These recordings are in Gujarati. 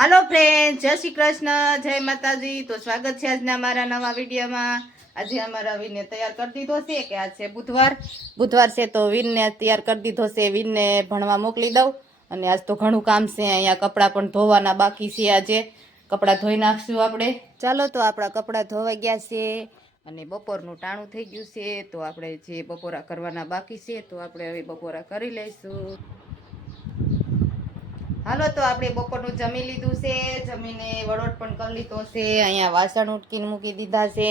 હાલો ફ્રેન્ડ, જય શ્રી કૃષ્ણ, જય માતાજી। તો સ્વાગત છે આજના અમારા નવા વિડીયોમાં। આજે અમારા વીરને તૈયાર કરી દીધો છે કે આજ છે બુધવાર છે તો વીરને તૈયાર કરી દીધો છે। વીરને ભણવા મોકલી દઉં અને આજ તો ઘણું કામ છે। અહીંયા કપડાં પણ ધોવાના બાકી છે। આજે કપડાં ધોઈ નાખશું આપણે। ચાલો તો આપણા કપડાં ધોવાઈ ગયા છે અને બપોરનું ટાણું થઈ ગયું છે। તો આપણે જે બપોરા કરવાના બાકી છે તો આપણે હવે બપોરા કરી લઈશું। હાલો તો આપણે બપોરનું જમી લીધું છે। જમીને વડોટ પણ કરી લીધો છે। અહીંયા વાસણ ઉટકીને મૂકી દીધા છે।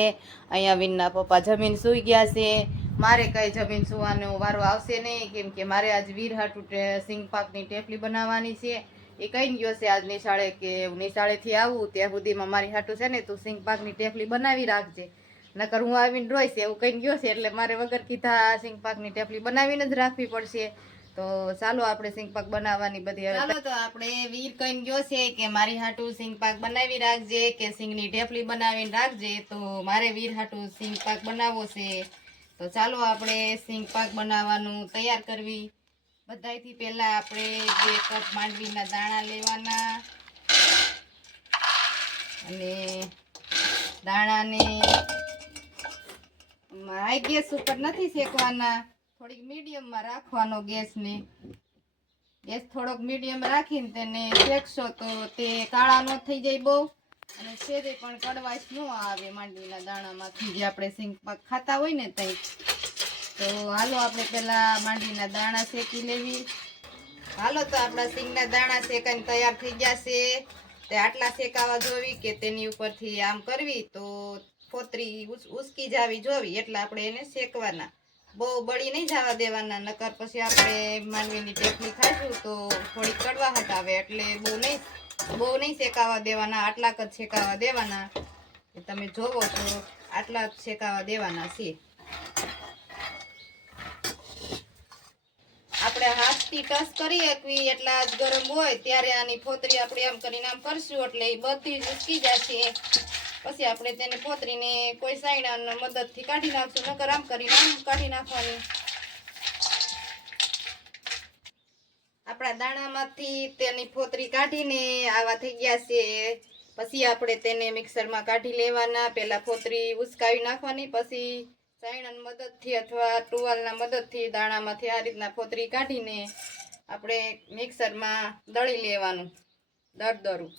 અહીંયા વીરના પપ્પા જમીન સૂઈ ગયા છે। મારે કઈ જમીન સુવાનો વારો આવશે નહીં, કેમ કે મારે આજ વીર હાટુ સિંગ પાકની ટેફલી બનાવવાની છે। એ કઈ ગયો છે આજ નિશાળે કે નિશાળેથી આવું ત્યાં સુધીમાં મારી હાટુ છે ને તું સિંગ પાકની ટેફલી બનાવી રાખજે, નકર હું આવીને રોઈશ એવું કઈ ગયો છે। એટલે મારે વગર કીધા સિંગ પાકની ટેફલી બનાવીને જ રાખવી પડશે। તો ચાલો આપણે સિંગ પાક બનાવવાની બધી ચાલો તો આપણે વીર કઈ ગયો છે કે મારી હાટુ સિંગ પાક બનાવી રાખજે, કે સિંગની ઢેફલી બનાવીને રાખજે। તો મારે વીર હાટુ સિંગ પાક બનાવવો છે। તો ચાલો આપણે સિંગ પાક બનાવવાનું તૈયાર કરવી। બધાયથી પહેલા આપણે 2 કપ માંડવીના દાણા લેવાના અને દાણાને હાઈ ગેસ ઉપર નથી શેકવાના, થોડીક મીડિયમમાં રાખવાનો ગેસને। ગેસ થોડોક મીડિયમ રાખીને તેને શેકશો તો તે કાળા ન થઈ જાય બહુ, અને શેરે પણ કડવાશ ન આવે માંડવીના દાણામાંથી, જે આપણે સિંગ પાક ખાતા હોય ને તઈ। તો હાલો આપણે પેલા માંડવીના દાણા શેકી લેવી। હાલો તો આપણા સિંગના દાણા શેકાઈને તૈયાર થઈ ગયા છે। તે આટલા શેકાવા જોવી કે તેની ઉપરથી આમ કરવી તો ફોતરી ઉસકી જાવી જોવી, એટલે આપણે એને શેકવાના। બહુ બળી નહીં જવા દેવાના, નકર પછી આપણે માંડવીની ટેફલી ખાઈશું તો થોડી કડવાહટ આવે। એટલે બહુ નહીં શેકાવા દેવાના, આટલાક જ શેકાવા દેવાના। તમે જોવો તો આટલા જ શેકાવા દેવાના છે। આપણે હાથથી ટચ કરી શકવી એટલા જ ગરમ હોય ત્યારે આની ફોતરી આપણે આમ કરીને આમ કરશું એટલે એ બધી જ ઉસકી જશે। પછી આપણે તેને ફોતરીને કોઈ સાઈડાની મદદથી કાઢી નાખશું, નકર આમ કરીને આમ કાઢી નાખવાની। આપણા દાણામાંથી તેની ફોતરી કાઢીને આવા થઈ ગયા છે। પછી આપણે તેને મિક્સરમાં કાઢી લેવાના। પહેલા ફોતરી ઉસકાવી નાખવાની, પછી સાઈડાની મદદથી અથવા ટુવાલના મદદથી દાણામાંથી આ રીતના ફોતરી કાઢીને આપણે મિક્સરમાં દળી લેવાનું દરદરું।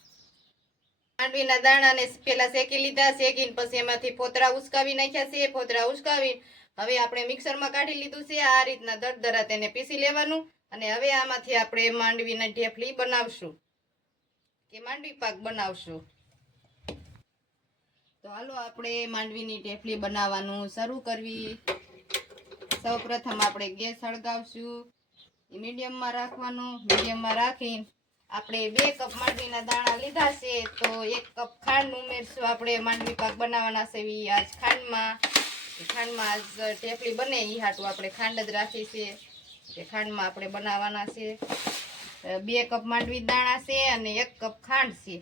માંડવીના દાણાને પેલા શેકી લીધા, શેકીને પછી એમાંથી ફોતરા ઉસકાવી નાખ્યા છે। ફોતરા ઉસકાવી હવે આપણે મિક્સરમાં કાઢી લીધું છે। આ રીતના દરદરા તેને પીસી લેવાનું, અને હવે આમાંથી આપણે માંડવીની ઢેફલી બનાવશું કે માંડવી પાક બનાવશું। તો હાલો આપણે માંડવીની ઢેફલી બનાવવાનું શરૂ કરવી। સૌપ્રથમ આપણે ગેસ સળગાવશું, મીડિયમમાં રાખવાનો। મીડિયમમાં રાખીને આપણે 2 કપ માંડવીના દાણા લીધા છે તો 1 કપ ખાંડ ઉમેરશું। આપણે માંડવી પાક બનાવવાના છે આજ ખાંડમાં આજ ઢેફલી બને એ હાટું આપણે ખાંડ જ રાખી છે, કે ખાંડમાં આપણે બનાવવાના છે। 2 કપ માંડવી દાણા છે અને 1 કપ ખાંડ છે,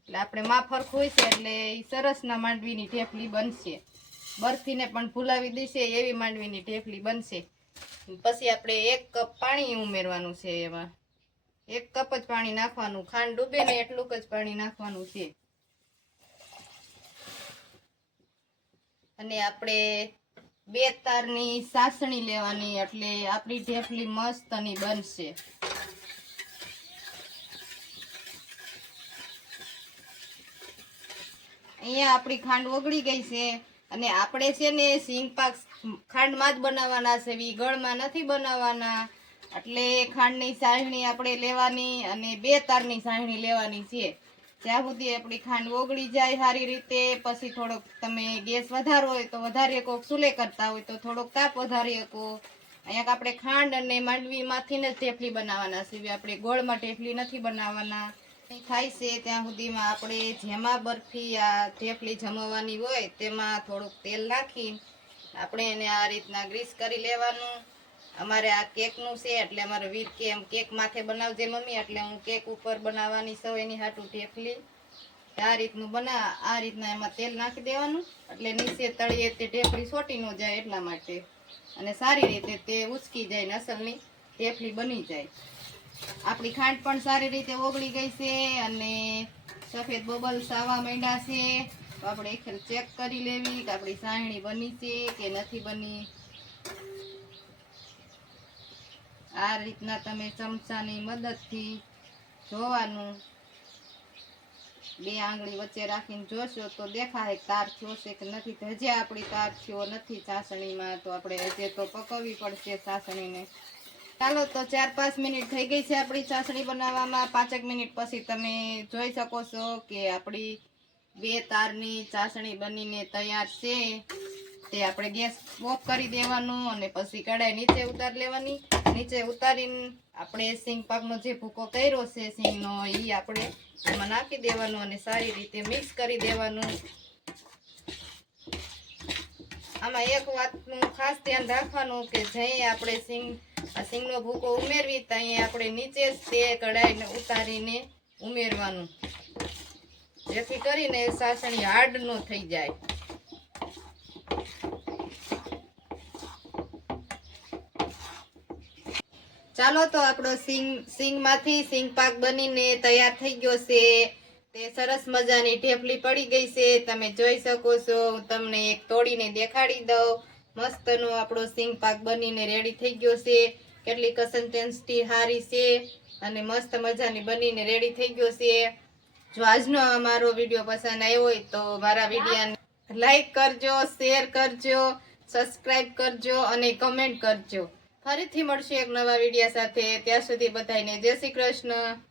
એટલે આપણે માફરક હોય છે એટલે સરસના માંડવીની ઢેફલી બનશે। બરફીને પણ ફૂલાવી દેશે એવી માંડવીની ઢેફલી બનશે। પછી આપણે 1 કપ પાણી ઉમેરવાનું છે। એમાં 1 કપ જ પાણી નાખવાનું, ખાંડ ડૂબે ને એટલું જ પાણી નાખવાનું છે। અને આપણે 2 તારની સાસણી લેવાની, એટલે આપણી ઢેફલી મસ્ત ની બનશે। અહીંયા આપણી ખાંડ ઓગળી ગઈ છે, અને આપણે છે ને સિંગ પાક ખાંડમાં જ બનાવવાના છે, ગળમાં નથી બનાવવાના। એટલે ખાંડની સાયણી આપણે લેવાની અને 2 તારની સાયણી લેવાની છે। જ્યાં સુધી આપણી ખાંડ ઓગળી જાય સારી રીતે, પછી થોડોક તમે ગેસ વધારો હોય તો વધારી શકો, ચૂલે કરતા હોય તો થોડોક તાપ વધારી શકો। અહીંયા આપણે ખાંડ અને માંડવીમાંથી જ ઢેફલી બનાવવાના છે, આપણે ગોળમાં ઢેફલી નથી બનાવવાના। થાય છે ત્યાં સુધીમાં આપણે જેમાં બરફી આ ઢેફલી જમવાની હોય તેમાં થોડુંક તેલ નાખી આપણે એને આ રીતના ગ્રીસ કરી લેવાનું। અમારે આ કેકનું છે એટલે અમારે વીર કે એમ કેક માથે બનાવજે મમ્મી, એટલે હું કેક ઉપર બનાવવાની છું એની હાટું ઢેફલી। આ રીતના એમાં તેલ નાખી દેવાનું, એટલે નીચે તળીએ તે ઢેફલી સોટી ન જાય એટલા માટે, અને સારી રીતે તે ઉચકી જાય ને અસલની ઢેફલી બની જાય। આપણી ખાંડ પણ સારી રીતે ઓગળી ગઈ છે અને સફેદ બબલ્સ આવવા માંડ્યા છે. તો આપણે એક ચેક કરી લેવી કે આપણી સાયણી બની છે કે નથી બની. આ રીતના તમે ચમચાની મદદથી જોવાનું. 2 આંગળી વચ્ચે રાખીને જોશો તો દેખાય તાર થયો છે કે નથી. તો હજી આપણી તાર થયો નથી ચાસણીમાં, તો આપણે હજી તો પકવવી પડશે ચાસણીને. ચાલો તો 4-5 મિનિટ થઈ ગઈ છે આપણી ચાસણી બનાવવામાં. 5 મિનિટ પછી તમે જોઈ શકો છો કે આપણી 2 તારની ચાસણી બનીને તૈયાર છે. તે આપણે ગેસ ઓફ કરી દેવાનું અને પછી કઢાઈ નીચે ઉતારી લેવાની. નીચે ઉતારીને આપણે સિંગ પાકનો જે ભૂકો કર્યો છે સિંગનો, એ આપણે એમાં નાખી દેવાનું અને સારી રીતે મિક્સ કરી દેવાનું. આમાં એક વાતનું ખાસ ધ્યાન રાખવાનું કે જ્યાં આપણે સિંગનો ભૂકો ઉમેરવી ત્યાં આપણે નીચે જ તે કઢાઈને ઉતારીને ઉમેરવાનું, જેથી કરીને ચાસણી હાર્ડ ન થઈ જાય. ચાલો તો આપણો સિંગમાંથી સિંગ પાક બનીને તૈયાર થઈ ગયો છે. તે સરસ મજાની ઢેફલી પડી ગઈ છે, તમે જોઈ શકો છો. હું તમને એક તોડીને દેખાડી દઉં. મસ્તનો આપણો સિંગ પાક બનીને રેડી થઈ ગયો છે. કેટલી કન્સિસ્ટન્સી સારી છે અને મસ્ત મજાની બનીને રેડી થઈ ગયો છે. જો આજનો અમારો વિડીયો પસંદ આવ્યો હોય તો મારા વિડીયોને લાઈક કરજો, શેર કરજો, સબસ્ક્રાઈબ કરજો અને કમેન્ટ કરજો. ફરીથી મળશું એક નવા વિડીયો સાથે. ત્યાં સુધી બધાને જય શ્રી કૃષ્ણ.